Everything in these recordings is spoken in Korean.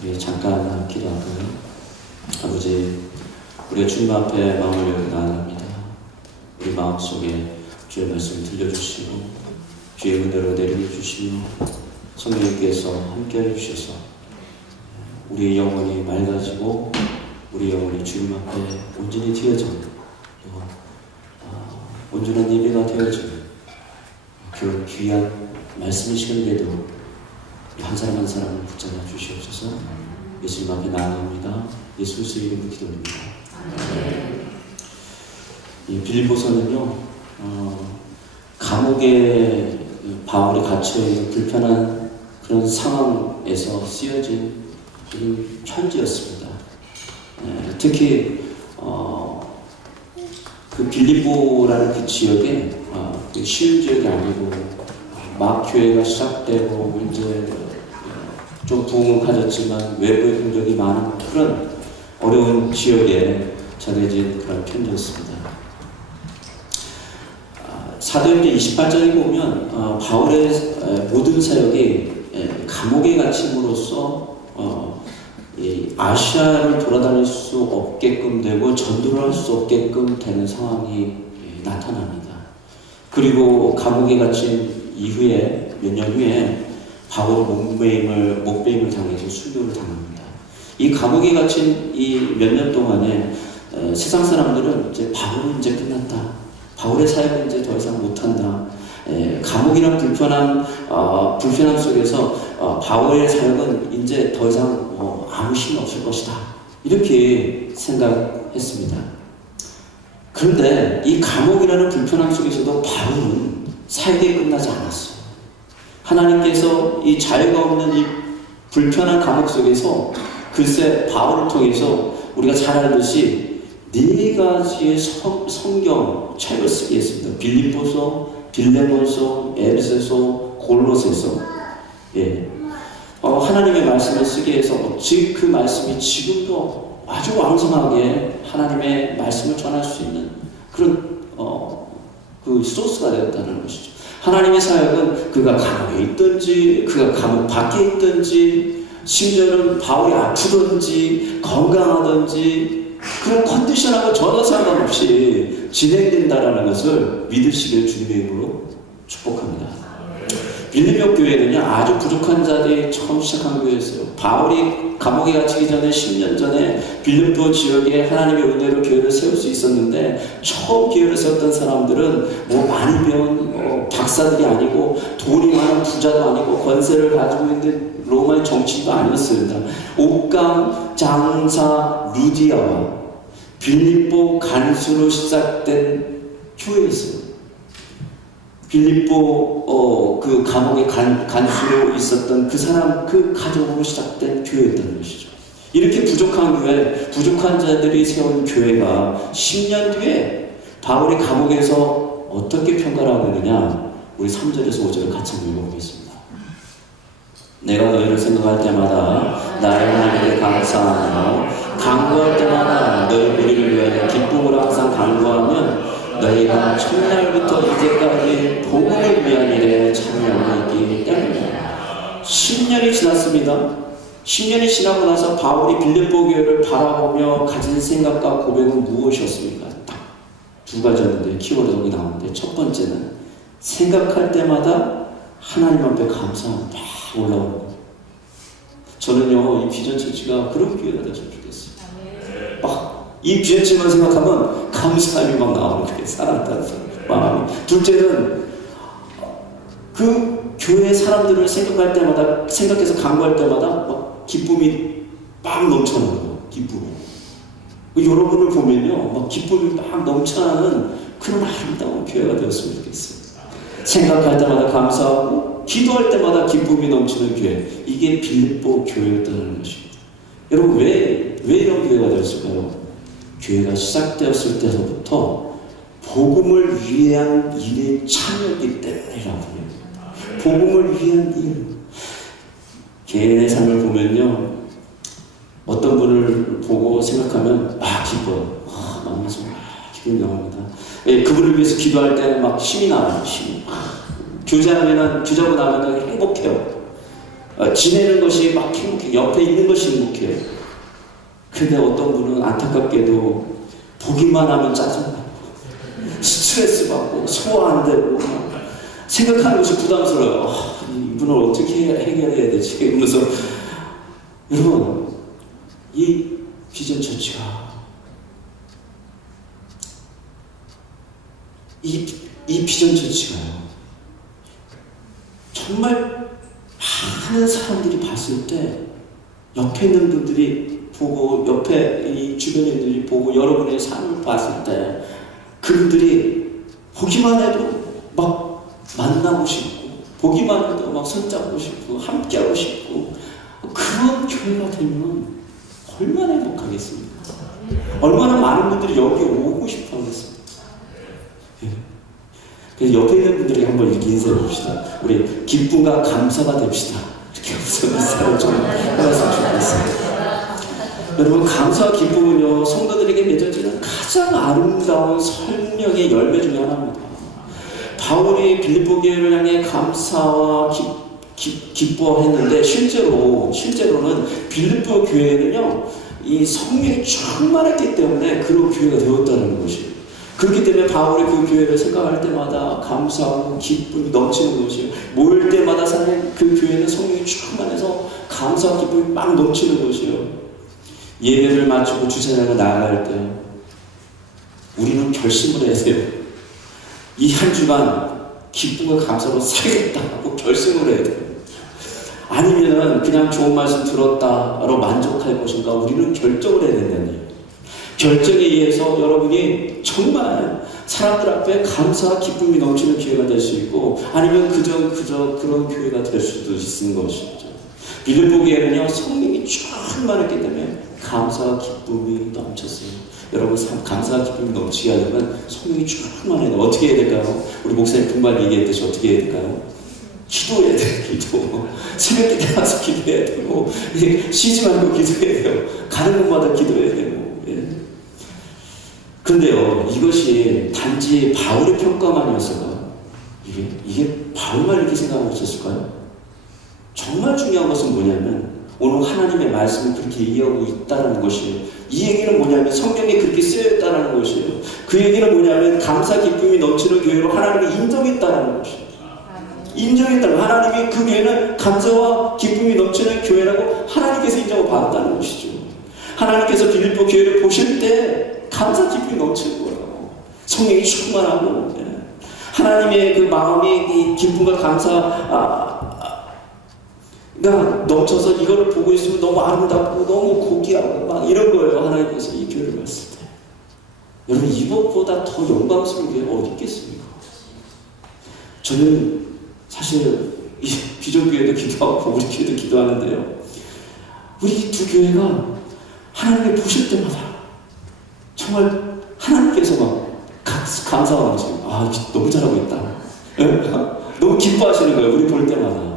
우리 잠깐 기도할까요? 아버지, 우리가 주님 앞에 마음을 나눕니다. 우리 마음속에 주의 말씀 들려주시고 주의 은혜로 내려주시며 성령님께서 함께해 주셔서 우리의 영혼이 맑아지고 우리 영혼이 주님 앞에 온전히 되어져 온전한 예배가 되어지는 그 귀한 말씀의 시간에도 한 사람 한 사람을 붙잡아 주시옵소서. 예수님 앞에 나아갑니다. 예수의 이름으로 기도합니다. 이 빌립보서는요, 감옥에 바울이 갇혀있는 불편한 그런 상황에서 쓰여진 그런 편지였습니다. 특히 그 빌립보라는 그 지역에 쉬운 지역이 아니고 막 교회가 시작되고 이제 좀 부흥을 가졌지만 외부의 공격이 많은 그런 어려운 지역에 전해진 그런 편지였습니다. 사도행전 28장에 보면 바울의 모든 사역이 감옥에 갇힘으로써 아시아를 돌아다닐 수 없게끔 되고 전도를 할 수 없게끔 되는 상황이 나타납니다. 그리고 감옥에 갇힌 이후에 몇 년 후에 바울은 목배임을 당해서 순교를 당합니다. 이 감옥에 갇힌 이 몇 년 동안에 세상 사람들은 이제 바울은 이제 끝났다. 바울의 사역은 이제 더 이상 못한다. 감옥이란 불편함 속에서 바울의 사역은 이제 더 이상 아무 힘이 없을 것이다. 이렇게 생각했습니다. 그런데 이 감옥이라는 불편함 속에서도 바울은 사역이 끝나지 않았어요. 하나님께서 이 자유가 없는 이 불편한 감옥 속에서 글쎄 바울을 통해서 우리가 잘 알듯이 4가지의 성경 책을 쓰게 했습니다. 빌립보서, 빌레몬서, 에베소서, 골로새서. 하나님의 말씀을 쓰게 해서 즉 그 말씀이 지금도 아주 왕성하게 하나님의 말씀을 전할 수 있는 그런 그 소스가 되었다는 것이죠. 하나님의 사역은 그가 감옥에 있든지 그가 감옥 밖에 있든지 심지어는 바울이 아프든지 건강하든지 그런 컨디션하고 전혀 상관없이 진행된다는 것을 믿으시길 주님의 이름으로 축복합니다. 빌립보 교회는요, 아주 부족한 자들이 처음 시작한 교회였어요. 바울이 감옥에 갇히기 전에 10년 전에 빌립보 지역에 하나님의 은혜로 교회를 세울 수 있었는데 처음 교회를 세웠던 사람들은 많이 배운 박사들이 아니고 돈이 많은 부자도 아니고 권세를 가지고 있는 로마의 정치인도 아니었습니다. 옥강 장사 루디아와 빌립보 간수로 시작된 교회였어요. 빌립보 그 감옥의 간수로 있었던 그 사람 그 가족으로 시작된 교회였다는 것이죠. 이렇게 부족한 교회, 부족한 자들이 세운 교회가 10년 뒤에 바울이 감옥에서 어떻게 평가를 하고 있느냐, 우리 3절에서 5절을 같이 읽어보겠습니다. 내가 너희를 생각할 때마다 나의 하나님께 감사하며 간구할 때마다 너희 우리를 위하여 기쁨으로 항상 간구하면 너희가 첫날부터 이제까지 복음을 위한 일에 참여하고 있기 때문이다. 10년이 지났습니다. 10년이 지나고 나서 바울이 빌립보 교회를 바라보며 가진 생각과 고백은 무엇이었습니까? 딱 2가지였는데 키워드 여기 나오는데, 첫 번째는 생각할 때마다 하나님 앞에 감사가 막 올라오는 거예요. 저는요, 이 비전 처치가 그런 교회가 됐으면 좋겠어요. 막 이 비전체만 생각하면 감사함이 막 나오는 거예요. 살았다는 마음이. 둘째는 그 교회 사람들을 생각해서 간구할 때마다 막 기쁨이 막 넘쳐나는 거예요. 기쁨이. 여러분을 보면요, 막 기쁨이 막 넘쳐나는 그런 아름다운 교회가 되었으면 좋겠어요. 생각할 때마다 감사하고 기도할 때마다 기쁨이 넘치는 교회. 이게 빌립보 교회였다는 것입니다. 여러분 왜 이런 교회가 되었을까요? 교회가 시작되었을 때부터 복음을 위한 일에 참여했기 때문이라고 합니다. 복음을 위한 일. 개인의 삶을 보면요, 어떤 분을 보고 생각하면 기뻐요. 마음에서 기쁨이 나옵니다. 그분을 위해서 기도할 때는 막 힘이 나와요. 힘이. 교제하고 나면 행복해요. 지내는 것이 막 행복해. 옆에 있는 것이 행복해. 근데 어떤 분은 안타깝게도 보기만 하면 짜증나고 스트레스 받고 소화 안 되고 생각하는 것이 부담스러워요. 이분을 어떻게 해결해야 되지? 이러면서 여러분, 이 비전 처치가 이 비전 처치가요, 정말 많은 사람들이 봤을 때, 옆에 있는 분들이 보고, 옆에 이 주변에 있는 분들이 보고, 여러분의 삶을 봤을 때 그분들이 보기만 해도 막 만나고 싶고, 보기만 해도 막 손잡고 싶고, 함께하고 싶고, 그런 교회가 되면 얼마나 행복하겠습니까? 얼마나 많은 분들이 여기 오고 싶어 하겠습니까? 그래서 옆에 있는 분들에게 한번 이렇게 인사해 봅시다. 우리 기쁨과 감사가 됩시다. 이렇게 우선 인사를 좀 해봤으면 좋겠어요. 여러분, 감사와 기쁨은요, 성도들에게 맺어지는 가장 아름다운 설명의 열매 중에 하나입니다. 바울이 빌립보 교회를 향해 감사와 기뻐했는데, 실제로는 빌립보 교회는요, 이 성령이 충만했기 때문에 그런 교회가 되었다는 것이에요. 그렇기 때문에 바울이 그 교회를 생각할 때마다 감사하고 기쁨이 넘치는 것이에요. 모일 때마다 그 교회는 성령이 충만해서 감사와 기쁨이 막 넘치는 것이에요. 예배를 마치고 주차장에 나아갈 때 우리는 결심을 해야 돼요. 이 한 주간 기쁨과 감사로 살겠다 하고 결심을 해야 돼요. 아니면 그냥 좋은 말씀 들었다로 만족할 것인가, 우리는 결정을 해야 된다는 얘기예요. 결정에 의해서 여러분이 정말 사람들 앞에 감사와 기쁨이 넘치는 기회가 될 수 있고, 아니면 그저 그런 교회가 될 수도 있는 것이죠. 빌립보 교회는요, 성령이 충만했기 때문에 감사와 기쁨이 넘쳤어요. 여러분, 감사와 기쁨이 넘치게 하려면 성령이 충만해요. 어떻게 해야 될까요? 우리 목사님 분발 얘기했듯이 어떻게 해야 될까요? 기도해야 돼요. 기도. 새벽 기도 가서 기도해야 되고, 쉬지 말고 기도해야 돼요. 가는 곳마다 기도해야 되고. 그런데요, 이것이 단지 바울의 평가만이었을까요? 이게 바울만 이렇게 생각하고 있었을까요? 정말 중요한 것은 뭐냐면, 오늘 하나님의 말씀을 그렇게 이해하고 있다는 것이에요. 이 얘기는 뭐냐면, 성경에 그렇게 쓰여있다는 것이에요. 그 얘기는 뭐냐면, 감사 기쁨이 넘치는 교회로 하나님이 인정했다는 것이에요. 인정했다는, 하나님이 그 교회는 감사와 기쁨이 넘치는 교회라고 하나님께서 인정을 받았다는 것이죠. 하나님께서 빌립보 교회를 보실 때 감사 기쁨이 넘치는 거예요. 성령이 충만하고, 하나님의 그 마음이 이 기쁨과 감사가 넘쳐서 이거를 보고 있으면 너무 아름답고 너무 고귀하고 막 이런 거예요. 하나님께서 이 교회를 봤을 때. 여러분, 이것보다 더 영광스러운 교회가 어디 있겠습니까? 저는 사실 이 비전교회도 기도하고 우리 교회도 기도하는데요, 우리 두 교회가 하나님을 보실 때마다 정말 하나님께서 막 감사하는 거죠. 아, 너무 잘하고 있다. 너무 기뻐하시는 거예요. 우리 볼 때마다.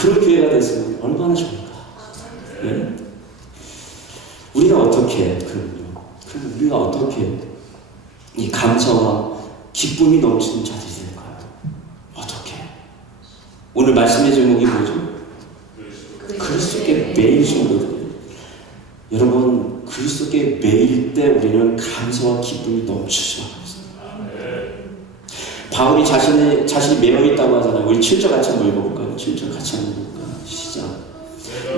그런 교회가 됐으면 얼마나 좋을까. 네? 우리가 어떻게, 그럼 우리가 어떻게 이 감사와 기쁨이 넘치는 자들이 될까요? 어떻게? 오늘 말씀의 제목이 뭐죠? 그리스도께 매일 성도들. 여러분, 그리스도께 매일 때 우리는 감사와 기쁨이 넘치셔야 합니다. 바울이 자신이 매여있다고 하잖아요. 우리 7절 같이 한번 읽어볼까요? 7절 같이 한번 읽어볼까요? 시작.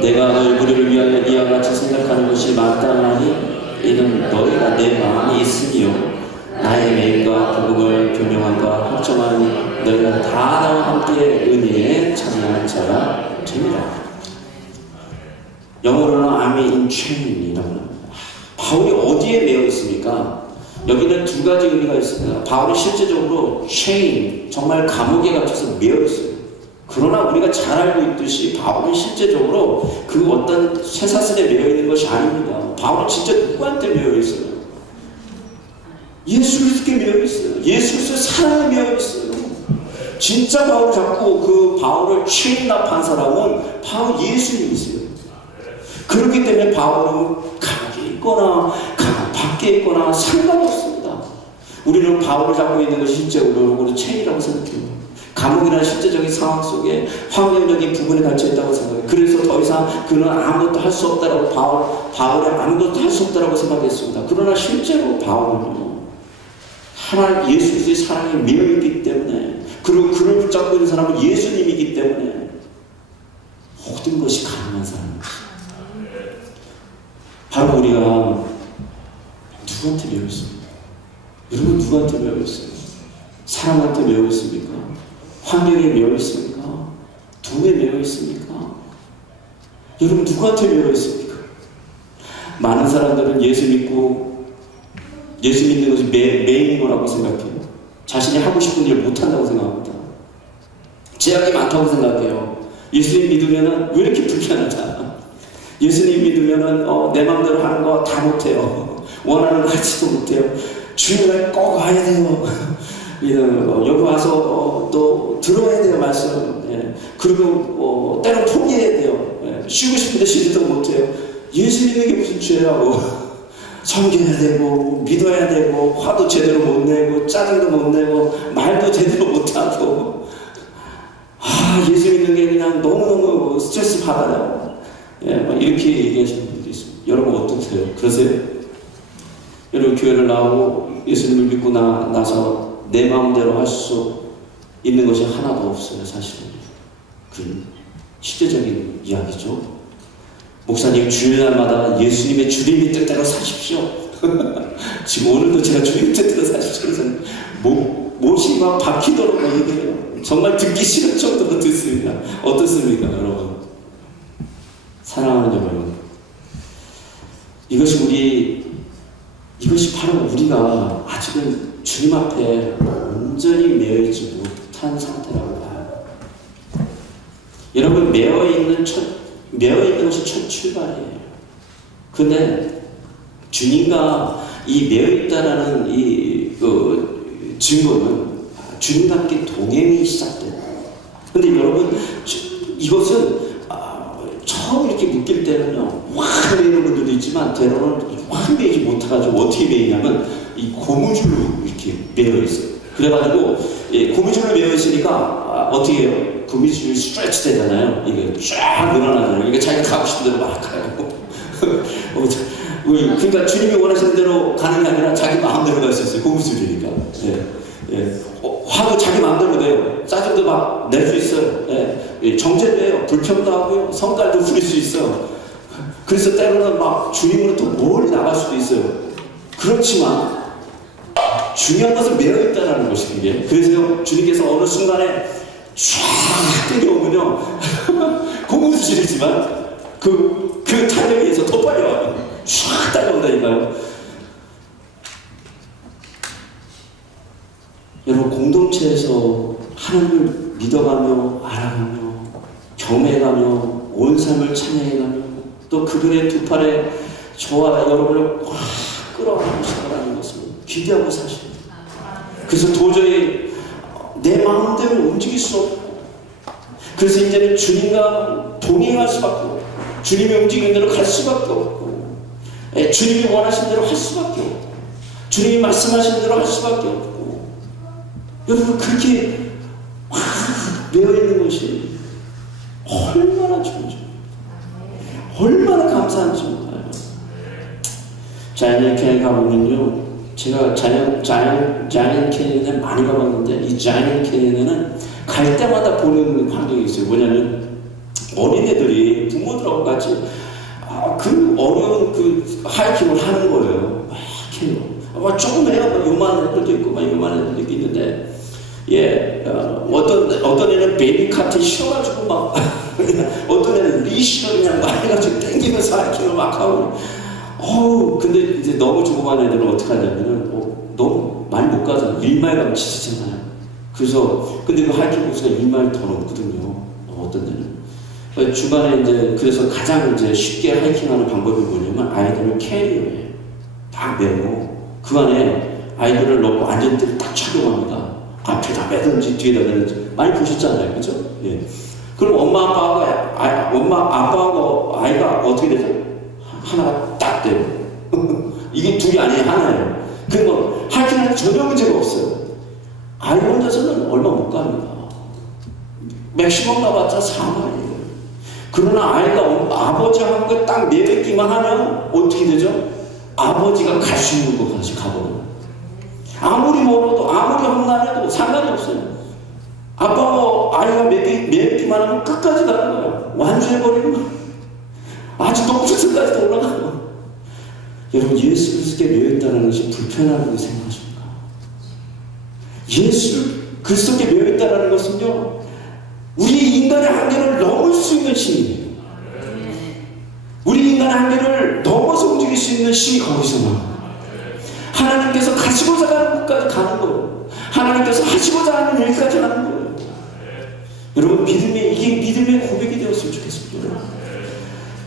내가 너희 무리를 위하여 이와 같이 생각하는 것이 마땅하니 이는 너희가 내 마음이 있으며 나의 매일과 복음을 변명함과 확정하니 너희가 다 나와 함께 은혜에 참여한 자라 됩니다. 영어로는 I'm in chain이라고 합니다. 바울이 어디에 매여 있습니까? 여기는 두 가지 의미가 있습니다. 바울이 실제적으로 chain, 정말 감옥에 갇혀서 매여 있어요. 그러나 우리가 잘 알고 있듯이 바울은 실제적으로 그 어떤 쇠사슬에 매여 있는 것이 아닙니다. 바울은 진짜 누구한테 매여 있어요? 예수 그리스도께 매여 있어요. 예수 그리스도의 사랑에 매여 있어요. 진짜 바울을 잡고 그 바울을 체인납한 사람은 바로 예수님이 있어요. 그렇기 때문에 바울은 감옥에 있거나 감옥 밖에 있거나 상관없습니다. 우리는 바울을 잡고 있는 것이 실제로 체인이라고 생각해요. 감옥이라는 실제적인 상황 속에 환경적인 부분에 갇혀 있다고 생각해요. 그래서 더 이상 그는 아무것도 할 수 없다라고 바울이 아무것도 할 수 없다라고 생각했습니다. 그러나 실제로 바울은요, 하나님 예수 그리스도의 사랑에 매여있기 때문에, 그리고 그를 붙잡고 있는 사람은 예수님이기 때문에 모든 것이 가능한 사람입니다. 바로 우리가 누구한테 매여 있습니까? 여러분 누구한테 매여 있어요? 사람한테 매여 있습니까? 환경에 매여 있습니까? 돈에 매여 있습니까? 여러분 누구한테 매여 있습니까? 많은 사람들은 예수 믿고 예수 믿는 것이 매인 거라고 생각해요. 자신이 하고 싶은 일을 못한다고 생각합니다. 제약이 많다고 생각해요. 예수님 믿으면 왜 이렇게 불편하다. 예수님 믿으면 내 마음대로 하는 거 다 못해요. 원하는 거 하지도 못해요. 주일날 꼭 와야 돼요. 여기 와서 또 들어야 돼요, 말씀. 예. 그리고 때로 포기해야 돼요. 예. 쉬고 싶은데 쉬지도 못해요. 예수 믿는 게 무슨 죄라고. 섬겨야 되고 믿어야 되고 화도 제대로 못 내고 짜증도 못 내고 말도 제대로 못하고 예수 믿는 게 그냥 너무너무 스트레스 받아요. 예, 이렇게 얘기하시는 분들이 있습니다. 여러분 어떠세요? 그러세요? 여러분 교회를 나오고 예수님을 믿고 나서 내 마음대로 할 수 있는 것이 하나도 없어요. 사실은 그 실제적인 이야기죠. 목사님 주일날마다 예수님의 주님의 뜻대로 사십시오. 지금 오늘도 제가 주님의 뜻대로 사십시오. 그래서 못이 막 박히도록 얘기해요. 정말 듣기 싫은 정도로 듣습니다. 어떻습니까 여러분? 사랑하는 여러분, 이것이 바로 우리가 아직은 주님 앞에 온전히 매여있지 못한 상태라고 봐요. 여러분 매여있는 것이 첫 출발이에요. 근데 주님과 이 매여있다라는 증거는 주님과 함께 동행이 시작돼요. 근데 여러분 이것은 처음 이렇게 묶일 때는요 확 매이는 분들도 있지만 때로는 확 매이지 못해가지고 어떻게 매이냐면 이 고무줄로 이렇게 매여 있어요. 그래가지고 고무줄로 매여 있으니까 어떻게 해요? 고무줄이 스트레치 되잖아요. 이게 쫙 늘어나잖아요. 이게 자기가 가고 싶은 대로 막 가요. 그러니까 주님이 원하시는 대로 가는 게 아니라 자기 마음대로 갈 수 있어요. 고무줄이니까. 화도 자기 마음대로 돼요. 짜증도 막 낼 수 있어요. 정죄도 해요. 불평도 하고요. 성깔도 부릴 수 있어요. 그래서 때로는 막 주님으로 더 멀리 나갈 수도 있어요. 그렇지만 중요한 것은 매여있다는 것이 이게. 그래서 주님께서 어느 순간에 쫙 땡겨오면요 고무줄이지만 그 탄력에 의해서 더 빨리 와요. 쫙 따라온다니까요. 여러분 공동체에서 하나님을 믿어가며 알아가며 경외해가며 온 삶을 찬양해가며 또 그분의 두 팔에 저와 여러분을 확 끌어안고 싶다는 것을 기대하고 사십니다. 그래서 도저히 내 마음대로 움직일 수 없고, 그래서 이제는 주님과 동행할 수밖에 없고, 주님이 움직이는 대로 갈 수밖에 없고, 주님이 원하시는 대로 할 수밖에 없고, 주님이 말씀하시는 대로 할 수밖에 없고, 여러분 그렇게 확 매여있는 것이 얼마나 좋은지, 얼마나 감사한지 몰라요. 자이언트 캐니언 가보면요, 제가 자이언트 캐니언에 많이 가봤는데 이 자이언트 캐니언에는 갈 때마다 보는 환경이 있어요. 뭐냐면 어린애들이 부모들하고 같이 그 어려운 그 하이킹을 하는 거예요. 막 조금 해요. 막 요만한 애들도 있고 막 요만한 애들도 있는데, 어떤 애는 베이비 카트 씌워가지고 막 어떤 애는 리시로 그냥 막 해가지고 땡기면서 하이킹을 막 하고. 근데 이제 너무 조그만 애들은 어떻게 하냐면은 너무 많이 못 가잖아요. 1마일 가면 지치잖아요. 그래서 근데 그 하이킹 코스가 1마일 더 넘거든요. 어떤 데는. 중간에 이제 그래서 가장 이제 쉽게 하이킹하는 방법이 뭐냐면 아이들을 캐리어에 딱 메고 그 안에 아이들을 넣고 안전대를 딱 착용합니다. 앞에다 매든지 뒤에다 매든지 많이 보셨잖아요, 그죠? 예. 그럼 엄마 아빠하고 아이가 어떻게 되죠? 하나가 딱 돼요. 이게 둘이 아니에요, 하나예요. 그 하이킹하는 전혀 문제가 없어요. 아이 혼자서는 얼마 못 갑니다. 맥시멈 나봤자 4만이에요. 그러나 아이가 아버지 한 거 딱 내뱉기만 하면 어떻게 되죠? 아버지가 갈 수 있는 곳까지 가버려요. 아무리 멀어도 아무리 험난해도 상관이 없어요. 아빠가 아이가 매기만 하면 끝까지 가는 거예요. 완주해버리는 거예요. 아주 높은 산까지도 올라가는 거예요. 여러분, 예수 그리스도께 매였다는 것이 불편하다고 생각하십니까? 예수 그리스도께 매였다는 것은요, 우리 인간의 한계를 넘을 수 있는 신이에요. 우리 인간의 한계를 넘어서 움직일 수 있는 신이 거기서 나와요. 하나님께서 가시고자 하는 곳까지 가는 거예요. 하나님께서 하시고자 하는 일까지 하는 거예요. 여러분, 이게 믿음의 고백이 되었으면 좋겠습니다.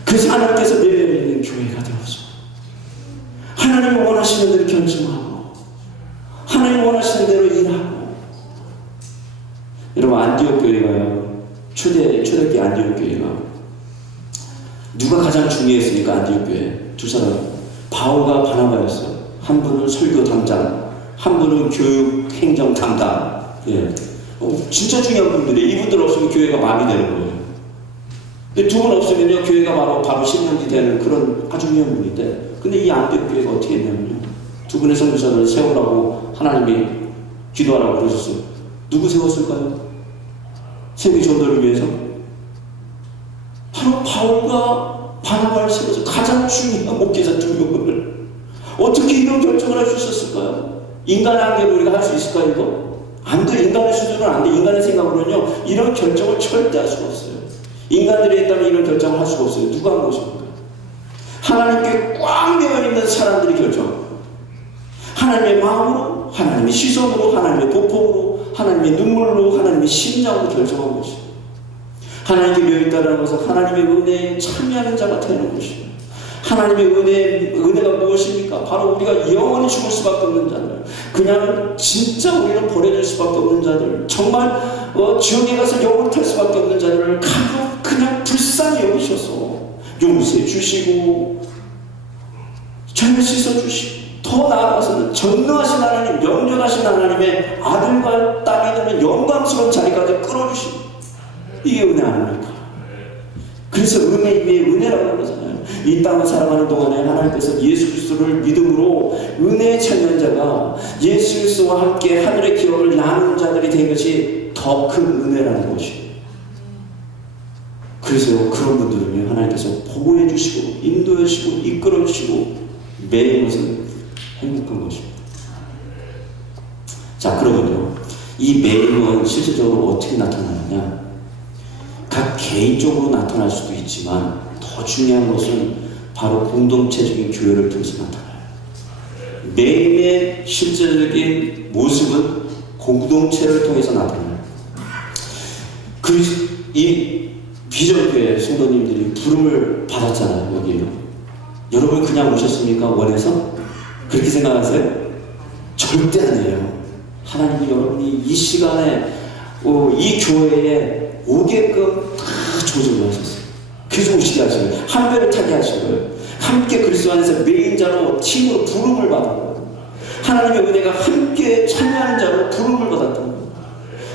그래서 하나님께서 내 안에 있는 교회가 되어서 하나님이 원하시는 대로 결정하고 하나님이 원하시는 대로 일하고. 여러분, 안디옥 교회가요, 초대기 안디옥 교회가 누가 가장 중요했습니까? 안디옥 교회 두 사람, 바울과 바나바였어요. 한 분은 설교 담당, 한 분은 교육 행정 담당. 진짜 중요한 분들이, 이분들 없으면 교회가 마비되는 거예요. 근데 두 분 없으면요, 교회가 바로 신명기 되는 그런 아주 중요한 분인데, 근데 이 안디옥 교회가 어떻게 했냐면요, 두 분의 선교사를 세우라고 하나님이 기도하라고 그러셨어요. 누구 세웠을까요? 세계 전도를 위해서? 바로 바울과 바나바를 세워서 가장 중요한 목회자 두 명을. 어떻게 이런 결정을 할 수 있었을까요? 인간의 한계로 우리가 할 수 있을까요, 이거? 안 돼. 인간의 수준은 안 돼. 인간의 생각으로는요, 이런 결정을 절대 할 수가 없어요. 인간들이 했다면 이런 결정을 할 수가 없어요. 누가 한 것입니까? 하나님께 꽉 매여있는 사람들이 결정합니다. 하나님의 마음으로, 하나님의 시선으로, 하나님의 보폭으로, 하나님의 눈물로, 하나님의 심장으로 결정한 것입니다. 하나님께 매여있다는 것은 하나님의 은혜에 참여하는 자가 되는 것입니다. 하나님의 은혜가 무엇입니까? 바로 우리가 영원히 죽을 수밖에 없는 자들, 그냥 진짜 우리는 버려질 수밖에 없는 자들, 정말 지옥에 가서 영원히 탈 수밖에 없는 자들을 그냥 불쌍히 여기셔서 용서해 주시고 죄를 씻어 주시고, 더 나아가서는 전능하신 하나님, 영존하신 하나님의 아들과 딸이 되는 영광스러운 자리까지 끌어주시고, 이게 은혜 아닙니까? 그래서 은혜 위에 은혜라고 그러잖아요. 이 땅을 살아가는 동안에 하나님께서 예수 그리스도를 믿음으로 은혜의 참여한 자가 예수 그리스도와 함께 하늘의 기업을 나누는 자들이 된 것이 더 큰 은혜라는 것이에요. 그래서 그런 분들은요, 하나님께서 보호해 주시고 인도해 주시고 이끌어 주시고 매일 것은 행복한 것입니다. 자, 그러면요, 이 매일은 실질적으로 어떻게 나타나느냐? 각 개인적으로 나타날 수도 있지만 더 중요한 것은 바로 공동체적인 교회를 통해서 나타나요. 매일의 실제적인 모습은 공동체를 통해서 나타나요. 이 비전교회 성도님들이 부름을 받았잖아요. 여기요. 여러분 그냥 오셨습니까? 원해서? 그렇게 생각하세요? 절대 아니에요. 하나님이 여러분이 이 시간에 이 교회에 오게끔 다 조정을 하셨어요. 그래서 오시게 하시고요. 한 배를 타게 하시고요. 함께 그리스도 안에서 메인자로 팀으로 부름을 받았고, 하나님의 은혜가 함께 참여하는 자로 부름을 받았던 거예요.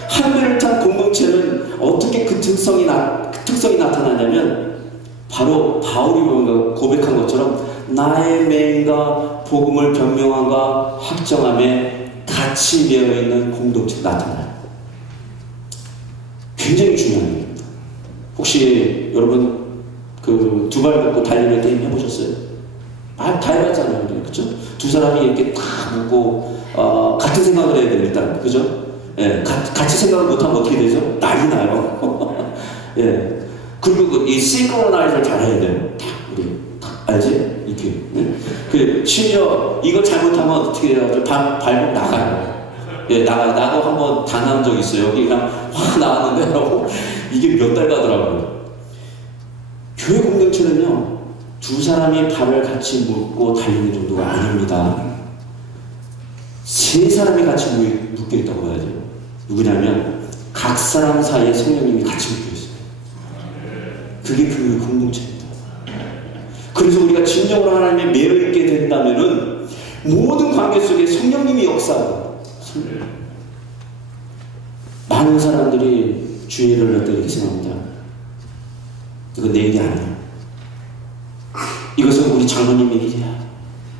한 배를 탄 공동체는 어떻게 그 특성이 나타나냐면, 바로 바울이 뭔가 고백한 것처럼 나의 메인과 복음을 변명함과 확정함에 같이 매여있는 공동체가 나타나요. 굉장히 중요한 일입니다. 혹시 여러분 그 두 발 묶고 달리는 게임 해보셨어요? 다 해봤잖아요. 그렇죠? 두 사람이 이렇게 탁 묶고 같은 생각을 해야 돼요. 일단 그죠? 예, 같이 생각을 못하면 어떻게 되죠? 난리 나요. 예. 그리고 이 싱크로나이즈를 잘 해야 돼요. 우리 알지? 이렇게. 예? 그 심지어 이걸 잘못하면 어떻게 해요? 발목 나가요. 예, 나도 한번 당한 적 있어요. 여기 그냥 확 나왔는데 이게 몇 달 가더라고요. 교회 공동체는요, 두 사람이 발을 같이 묶고 달리는 정도가 아닙니다. 세 사람이 같이 묶여 있다고 봐야 돼요. 누구냐면 각 사람 사이에 성령님이 같이 묶여 있어요. 그게 그 공동체입니다. 그래서 우리가 진정으로 하나님의 매여 있게 된다면은 모든 관계 속에 성령님이 역사하고, 많은 사람들이 주의를 갖다 이렇게 생각합니다. 이건 내 일이 아니야. 이것은 우리 장로님의 일이야.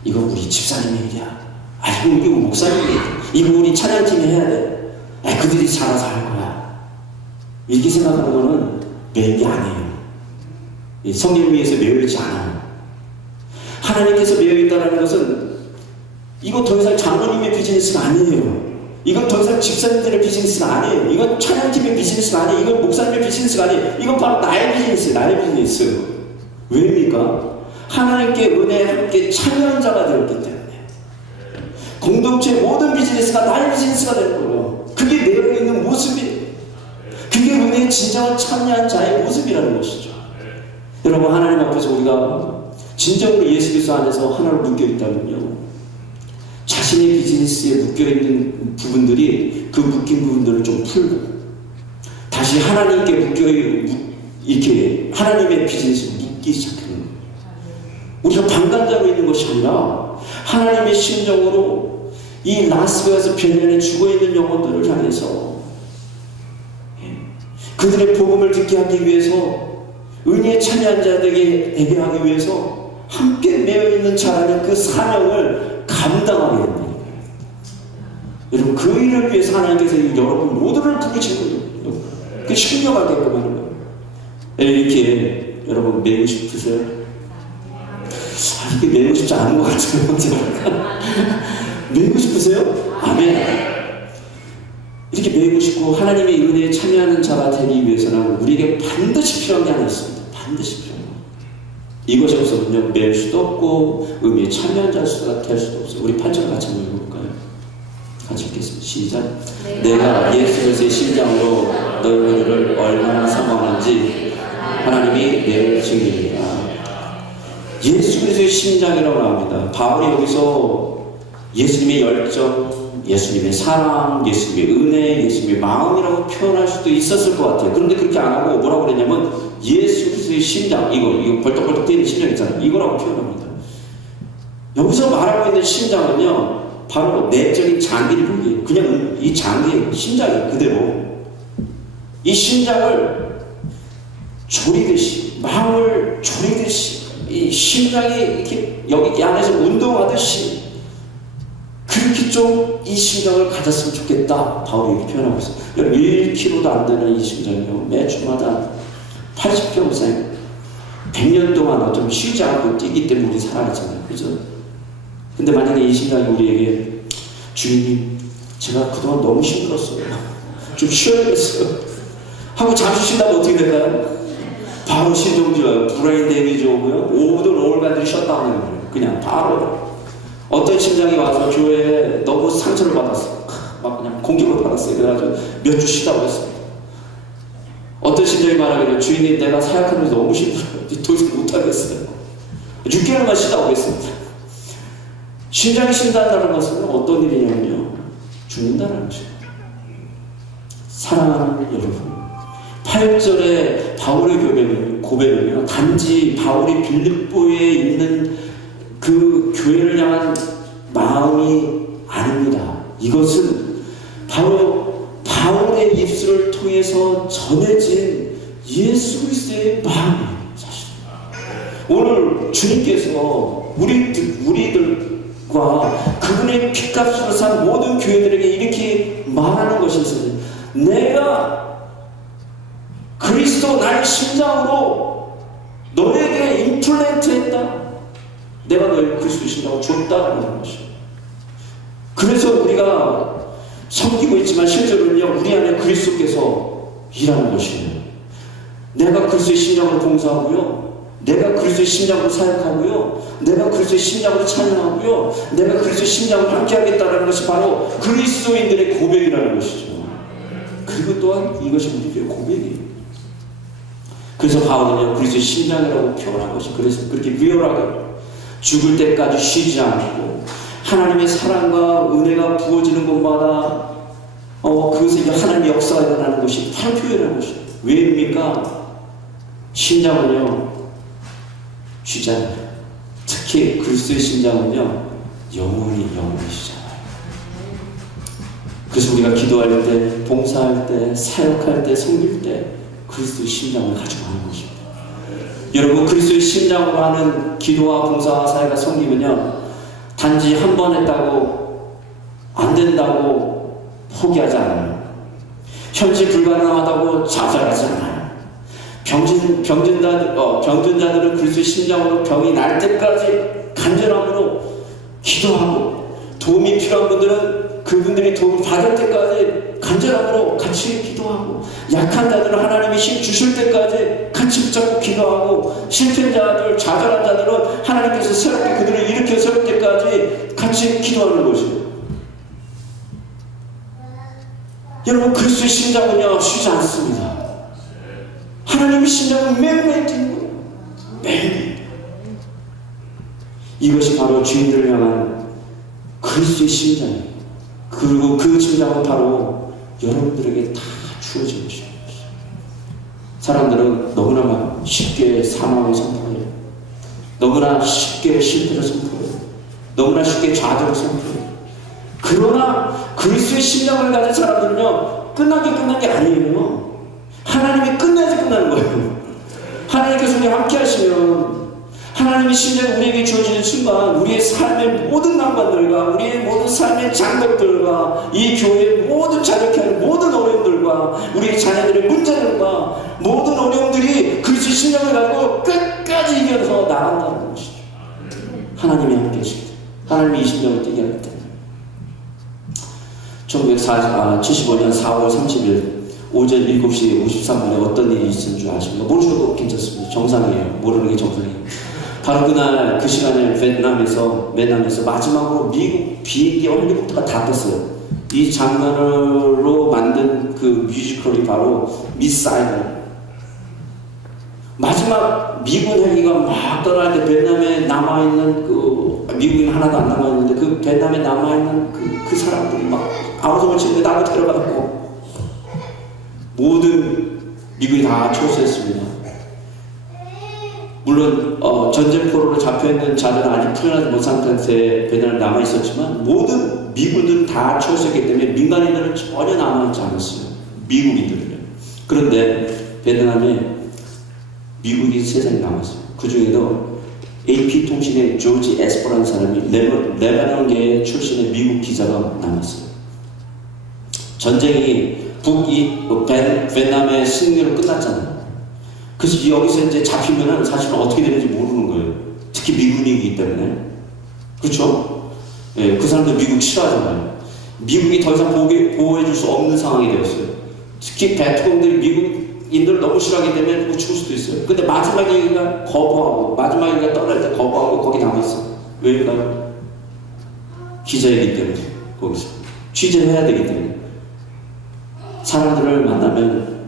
이건 우리 집사님의 일이야. 아, 이거 목사님의 일이야. 이거 우리 찬양팀이 해야 돼. 아, 그들이 살아서 할 거야. 이렇게 생각하는 거는 내 일이 아니에요. 성령 위에서 매여있지 않아요. 하나님께서 매여있다는 것은 이거 더 이상 장로님의 비즈니스가 아니에요. 이건 더 이상 집사님들의 비즈니스가 아니에요. 이건 찬양팀의 비즈니스가 아니에요. 이건 목사님의 비즈니스가 아니에요. 이건 바로 나의 비즈니스, 나의 비즈니스. 왜입니까? 하나님께 은혜에 함께 참여한 자가 되었기 때문에 공동체의 모든 비즈니스가 나의 비즈니스가 되는 거예요. 그게 내가 있는 모습이에요. 그게 은혜에 진정한 참여한 자의 모습이라는 것이죠. 여러분, 하나님 앞에서 우리가 진정으로 예수 그리스도 안에서 하나로 묶여있다면요, 자신의 비즈니스에 묶여있는 부분들이 그 묶인 부분들을 좀 풀고 다시 하나님께 이렇게 하나님의 비즈니스에 묶기 시작하는 거예요. 우리가 방관자로 있는 것이 아니라 하나님의 심정으로 이 라스베가스 변현에 죽어있는 영혼들을 향해서 그들의 복음을 듣게 하기 위해서 은혜에 참여한 자들에게 예배하기 위해서 함께 매여있는 자라는 그 사명을 감당하게 됩니다. 여러분, 그 일을 위해서 하나님께서 여러분 모두를 부르신 거예요. 그 신령하게끔 하는 거예요. 이렇게 여러분 매고 싶으세요? 이렇게 매고 싶지 않은 것 같아요. 매고 싶으세요? 아멘. 이렇게 매고 싶고 하나님의 은혜에 참여하는 자가 되기 위해서는 우리에게 반드시 필요한 게 하나 있습니다. 반드시 필요한 거. 이것이 없으면요, 매일 수도 없고 의미에 참여한 자가 될 수도 없어요. 우리 8절 같이 한번 읽어볼까요? 같이 읽겠습니다. 시작. 내가 예수 그리스도의 심장으로 너희를 얼마나 사모하는지 하나님이 내 증인이라. 예수 그리스도의 심장이라고 합니다. 바울이 여기서 예수님의 열정, 예수님의 사랑, 예수님의 은혜, 예수님의 마음이라고 표현할 수도 있었을 것 같아요. 그런데 그렇게 안 하고 뭐라고 그랬냐면 예수 그리스도의 심장, 이거 벌떡벌떡 뛰는 심장 있잖아요. 이거라고 표현합니다. 여기서 말하고 있는 심장은요, 바로 내적인 장기를 보기, 그냥 이 장기, 심장이 그대로 이 심장을 조리듯이, 마음을 조리듯이, 이 심장이 이렇게 여기 안에서 운동하듯이 그렇게 좀 이 심장을 가졌으면 좋겠다. 바울이 이렇게 표현하고 있어요. 여러분, 1kg도 안 되는 이 심장이요, 매주마다 80평생 100년 동안 어쩌면 쉬지 않고 뛰기 때문에 우리 살아있잖아요. 그죠? 근데 만약에 이 심장이 우리에게 주인님, 제가 그동안 너무 힘들었어요. 좀 쉬어야겠어요. 하고 잠시 쉬다가 어떻게 될까요? 바로 신종지와요. 브레인 데미지 오고요. 5분 5일간들이 셧다운하는 거예요. 그냥 바로. 어떤 심장이 와서 교회에 너무 상처를 받았어요. 막 그냥 공격을 받았어요. 그래가지고 몇 주 쉬다고 했어요. 어떤 심장이 말하기를 주인님, 내가 사역하면서 너무 힘들어요. 더 이상 못하겠어요. 6개월만 쉬다고 했습니다. 심장이 쉰다는 것은 어떤 일이냐면요, 죽는다는 것이에요. 사랑하는 여러분, 8절에 바울의 고백은요, 단지 바울이 빌립보에 있는 그 교회를 향한 마음이 아닙니다. 이것은 바로 바울의 입술을 통해서 전해진 예수 그리스도의 마음이에요. 사실 오늘 주님께서 우리들과 그분의 핏값으로 산 모든 교회들에게 이렇게 말하는 것이 있어요. 내가 그리스도 나의 심장으로 너에게 임플란트했다. 내가 너에게 그리스도의 심장을 줬다라는 것이에요. 그래서 우리가 섬기고 있지만 실제로는요, 우리 안에 그리스도께서 일하는 것이에요. 내가 그리스도의 심장으로 봉사하고요, 내가 그리스도의 심장으로 사역하고요, 내가 그리스도의 심장으로 찬양하고요, 내가 그리스도의 심장으로 함께하겠다는 것이 바로 그리스도인들의 고백이라는 것이죠. 그리고 또한 이것이 우리들의 고백이에요. 그래서 바울은요, 그리스도의 심장이라고 표현한 것이, 그래서 그렇게 리얼하게 죽을 때까지 쉬지 않고 하나님의 사랑과 은혜가 부어지는 곳마다 그것에 하나님의 역사가 일어나는 것이 바로 표현하는 것이에요. 왜입니까? 심장은요, 쉬지 않아요. 특히 그리스도의 심장은요, 영원히 쉬잖아요. 그래서 우리가 기도할 때, 봉사할 때, 사역할 때, 섬길 때 그리스도의 심장을 가지고 하는 것입니다. 여러분, 그리스도의 심장으로 하는 기도와 봉사와 사역과 섬기면요, 단지 한 번 했다고 안 된다고 포기하지 않아요. 현실 불가능하다고 좌절하지 않아요. 병든자들은 그리스도의 심장으로 병이 날 때까지 간절함으로 기도하고, 도움이 필요한 분들은 그분들이 도움을 받을 때까지 간절함으로 같이 기도하고, 약한 자들은 하나님이 힘 주실 때까지 같이 붙잡고 기도하고, 실패한 자들, 좌절한 자들은 하나님께서 새롭게 그들을 일으켜 세울 때까지 같이 기도하는 것이에요. 여러분, 그리스도의 심장은요, 쉬지 않습니다. 하나님의 심장은 매일매일 뛰는 거예요. 매일매일. 이것이 바로 주인을 향한 그리스도의 심장이에요. 그리고 그 심장은 바로 여러분들에게 다 주어진 것입니다. 사람들은 너무나 쉽게 사망을 선포해요. 너무나 쉽게 실패를 선포해요. 너무나 쉽게 좌절을 선포해요. 그러나 그리스도의 심장을 가진 사람들은요, 끝난 게 아니에요. 하나님이 끝내야지 끝나는 거예요. 하나님께서 우리 함께 하시면, 하나님의 심장이 우리에게 주어지는 순간, 우리의 삶의 모든 난관들과 우리의 모든 삶의 장벽들과 이 교회의 모든 자력케 하는 모든 어려움들과 우리의 자녀들의 문제들과 모든 어려움들이 그리스도의 심장을 가지고 끝까지 이겨서 나간다는 것이죠. 하나님이 함께 하십니다. 하나님이 이 심장을 뛰게 할 때. 1975년 4월 30일 오전 7시 53분에 어떤 일이 있었는 줄 아십니까? 모르셔도 괜찮습니다. 정상이에요. 모르는 게 정상이에요. 바로 그날 그 시간에 베트남에서 마지막으로 미국 비행기와 헬리콥터가 다 떴어요. 이 장면으로 만든 그 뮤지컬이 바로 미사일. 마지막 미군 헬기가 막 떠날 때 베트남에 남아있는 미국인 하나도 안 남아있는데 그 베트남에 남아있는 그 사람들이 막 아우성을 치는데 나무 데려가고 모든 미국이 다 철수했습니다. 물론 전쟁포로로 잡혀있는 자들은 아직 풀려나지 못한 상태에 베트남에 남아있었지만 모든 미군들은 다 철수했기 때문에 민간인들은 전혀 남아있지 않았어요. 미국인들은요. 그런데 베트남에 미국인 3명이 남았어요. 그 중에도 AP통신의 조지 에스퍼라는 사람이 레바논계 출신의 미국 기자가 남았어요. 전쟁이 베트남의 승리로 끝났잖아요. 그래서 여기서 이제 잡히면은 사실은 어떻게 되는지 모르는 거예요. 특히 미군이기 때문에. 그렇죠? 예, 그 사람들 미국 싫어하잖아요. 미국이 더 이상 보호해줄 수 없는 상황이 되었어요. 특히 베트콩들이 미국인들을 너무 싫어하기 때문에 죽을 수도 있어요. 근데 마지막 얘기가 거부하고, 마지막 얘기가 떠날 때 거부하고 거기 남아있어요. 왜일까요? 기자이기 때문에. 거기서 취재를 해야 되기 때문에. 사람들을 만나면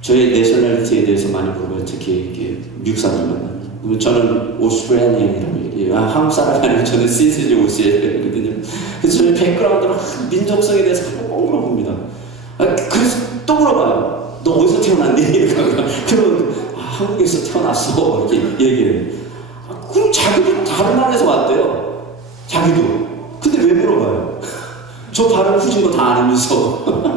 저의 내셔널리티에 대해서 많이 물어봐요. 특히 미국 사람들 만나면. 저는 오스트레일리안이라고 얘기해요. 한국 사람이 아니고 저는 시티즌 오스트레일리안이거든요. 그래서 저희 백그라운드로 민족성에 대해서 꼭 물어봅니다. 그래서 또 물어봐요. 너 어디서 태어났니? 그러면 한국에서 태어났어. 이렇게 얘기해요. 그럼 자기도 다른 나라에서 왔대요. 자기도. 근데 왜 물어봐요? 저 발음 후진 거 다 아면서.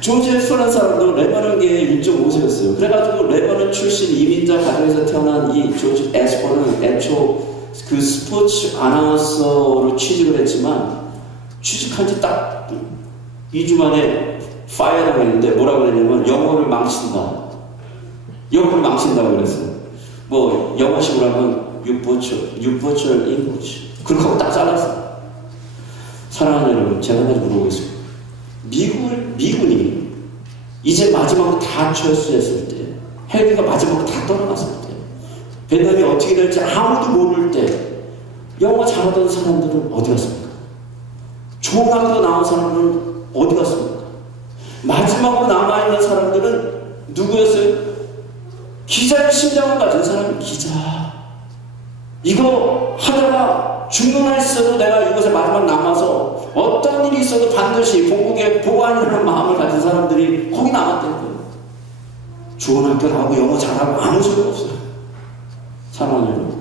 조지 에스퍼라는 사람도 레바논계의 1.5세였어요. 그래가지고 레바논 출신 이민자 가정에서 태어난 이 조지 에스퍼는 애초 그 스포츠 아나운서로 취직을 했지만 취직한 지 딱 2주 만에 파이어라고 했는데 뭐라고 그랬냐면 영어를 망친다고 그랬어요. 뭐 영어식으로 하면 you butcher English. 그렇게 하고 딱 잘랐어요. 사랑하는 여러분, 제가 한 가지 물어보겠습니다. 미군이 이제 마지막으로 다 철수했을 때, 헬기가 마지막으로 다 떠나갔을 때, 베트남이 어떻게 될지 아무도 모를 때, 영어 잘하던 사람들은 어디 갔습니까? 좋은 학교 나온 사람들은 어디 갔습니까? 마지막으로 남아있는 사람들은 누구였어요? 기자의 심장을 가진 사람이 기자. 이거 하다가 죽는 날 있어도 내가 이곳에 마지막 남아서 어떤 일이 있어도 반드시 본국에 보호하려는 마음을 가진 사람들이 거기 남았던 거예요. 좋은 학교 나오고 영어 잘하고 아무 소용 없어요. 사랑하는 여러분,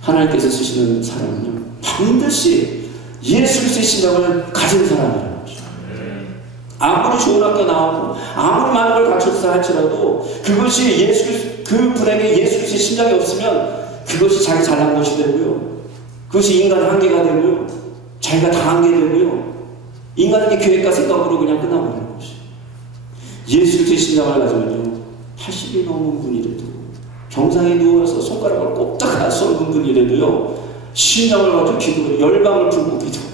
하나님께서 쓰시는 사람은요 반드시 예수 그리스도의 심장을 가진 사람이라는 것이죠. 아무리 좋은 학교 나오고 아무리 많은 걸 갖췄다 할지라도 그것이 예수 그분에게 예수 그리스도의 심장이 없으면 그것이 자기 잘난 것이 되고요. 그것이 인간의 한계가 되고요. 자기가 당한 게 되고요. 인간에게 계획과 생각으로 그냥 끝나버리는 것이. 예수 그리스도의 심장을 가지면요. 80이 넘은 분이라도 병상에 누워서 손가락을 꼽다가 쏘는 분이라도요. 심장을 가지고 기도해요. 열방을 품고 기도해요.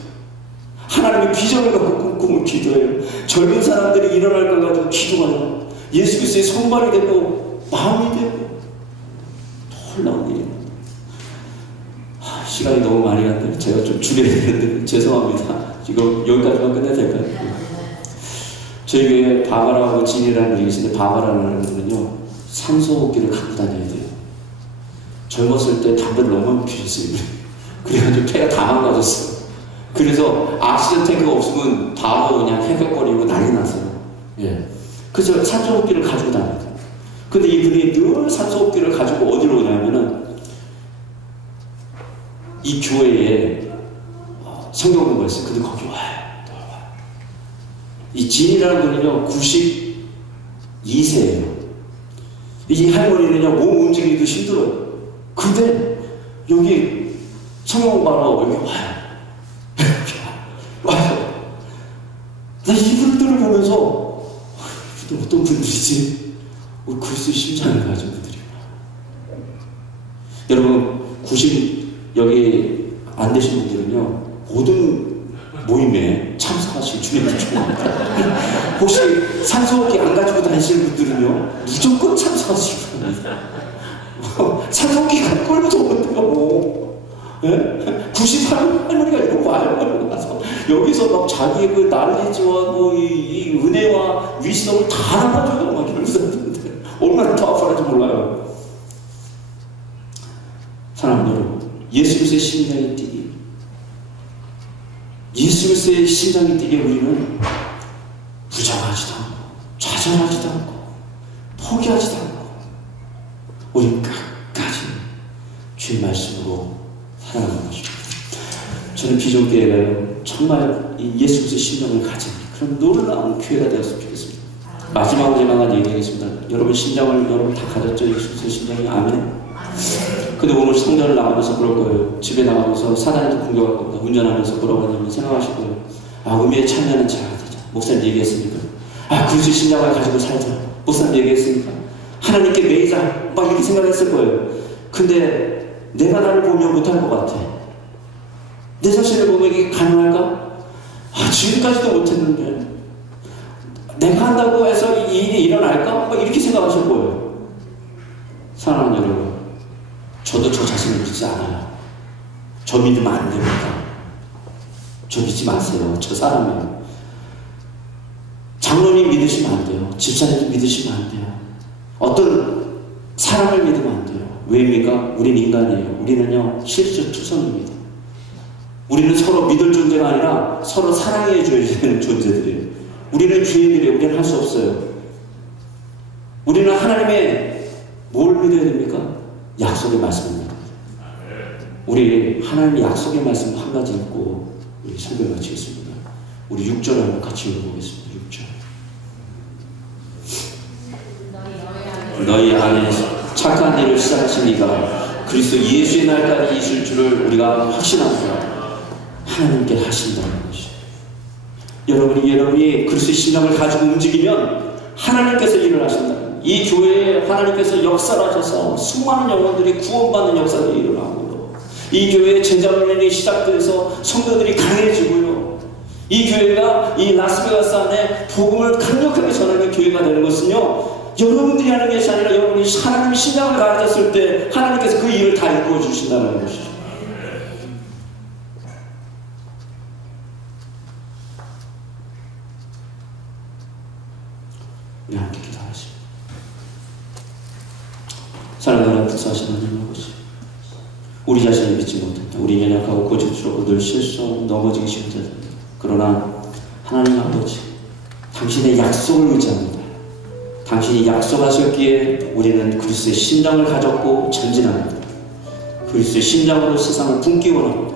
하나님의 비전을 갖고 꿈을 기도해요. 젊은 사람들이 일어날 걸 가지고 기도해요. 예수 그리스도의 손발이 되고 마음이 되고 놀라운 일입니다. 시간이 너무 많이 갔네요. 제가 좀 줄여야 되는데 죄송합니다. 지금 여기까지만 끝내야 될까요? 저희 교회에 바바라하고 진이라는 분이 계신데 바바라는 분은요 산소호흡기를 갖고 다녀야 돼요. 젊었을 때 담배를 너무 많이 피셨어요. 그래가지고 폐가 다 망가졌어요. 그래서 악시전 탱크가 없으면 바로 그냥 헤헷거리고 난리 났어요. 예. 그래서 산소호흡기를 가지고 다녀야 돼요. 근데 이분이 늘 산소호흡기를 가지고 어디로 오냐면은 이 교회에 성경 공부했어요. 근데 거기 와요. 이 진이라는 분은요 92세예요. 이 할머니는요 몸 움직이기도 힘들어요. 근데 여기 성경 공부하러 여기 와요. 와요. 나 이분들을 보면서 어떤 분들이지? 그리스도의 심장을 가진 분들이구나. 여러분 90 여기 안 되신 분들은요 모든 모임에 참석하시기 주님을 축원합니다. 혹시 산소호흡기 안 가지고 다니시는 분들은요 무조건 참석하시기 바랍니다. 산소호흡기 갖고 꼴부터 못해요. 예? 98 할머니가 이러고 와요. 와서 여기서 막 자기의 그 난리지와 이 은혜와 위시성을 다 나눠줘요. 막 이러면서 얼마나 더 아파할지 몰라요. 사랑하는 여러분, 예수 그리스도의 심장이 뛰기, 예수 그리스도의 심장이 뛰게 우리는 부정하지도 않고 좌절하지도 않고 포기하지도 않고 우리는 끝까지 주의 말씀으로 살아가는 것입니다. 저는 비전교회가요 정말 이 예수 그리스도의 심장을 가진 그런 놀라운 교회가 되었으면 좋겠습니다. 마지막으로 제가 한 얘기하겠습니다. 여러분 심장을 여러분 다 가졌죠? 예수 그리스도의 심장이. 아멘. 근데 오늘 성전을 나가면서 그럴 거예요. 집에 나가면서 사단한테 공격할 겁니다. 운전하면서 뭐라고 하냐면 생각하실 거예요. 의미에 참여하는 자가 되자. 목사님 얘기했으니까. 그리스도의 심장을 가지고 살자. 목사님 얘기했으니까. 하나님께 매이자. 막 이렇게 생각했을 거예요. 근데 내가 나를 보면 못할 것 같아. 내 자신을 보면 이게 가능할까? 지금까지도 못했는데 내가 한다고 해서 이 일이 일어날까? 막 이렇게 생각하실 거예요. 사랑하는 여러분, 저도 저 자신을 믿지 않아요. 저 믿으면 안 됩니다. 저 믿지 마세요. 저 사람이에요. 장로님 믿으시면 안 돼요. 집사님 믿으시면 안 돼요. 어떤 사람을 믿으면 안 돼요. 왜입니까? 우린 인간이에요. 우리는요 실제 투성입니다. 우리는 서로 믿을 존재가 아니라 서로 사랑해 줘야 되는 존재들이에요. 우리는 죄인들이에요. 우리는 할 수 없어요. 우리는 하나님의 뭘 믿어야 됩니까? 약속의 말씀입니다. 우리 하나님의 약속의 말씀 한 가지 읽고 우리 설교를 마치겠습니다. 우리 6절 한번 같이 읽어보겠습니다. 6절. 너희 안에 착한 일을 시작하신 이가 그리스도 예수의 날까지 있을 줄을 우리가 확신합니다. 하나님께 하신다는 것이. 여러분이 그리스도의 심장을 가지고 움직이면 하나님께서 일을 하신다. 이 교회에 하나님께서 역사를 하셔서 수많은 영혼들이 구원받는 역사들이 일어나고, 이 교회의 제자훈련이 시작돼서 성도들이 강해지고요. 이 교회가 이 라스베가스 안에 복음을 강력하게 전하는 교회가 되는 것은요, 여러분들이 하는 것이 아니라 여러분이 하나님의 심장을 가졌을 때 하나님께서 그 일을 다 이루어 주신다는 것이죠. 우리 함께 기도하시죠. 사랑하는 역사하시는 하나님 아버지, 우리 자신을 믿지 못했다. 우리 연약하고 고집스럽고 늘 실수하고 넘어지기 쉬운 자들입니다. 그러나 하나님 아버지, 당신의 약속을 의지합니다. 당신이 약속하셨기에 우리는 그리스도의 심장을 가졌고 전진합니다. 그리스도의 심장으로 세상을 품기 원합니다.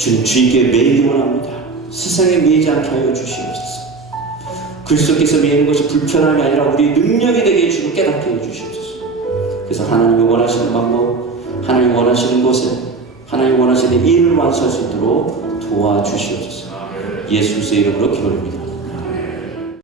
주님 주님께 매이기 원합니다. 세상에 매이지 않게 하여 주시옵소서. 그리스도께서 매이는 것이 불편함이 아니라 우리 능력이 되게 해주시고 깨닫게 해주시옵소서. 그래서 하나님이 원하시는 방법, 하나님이 원하시는 곳에 하나님이 원하시는 일을 완수할 수 있도록 도와주시옵소서. 예수 그리스도의 이름으로 기도합니다.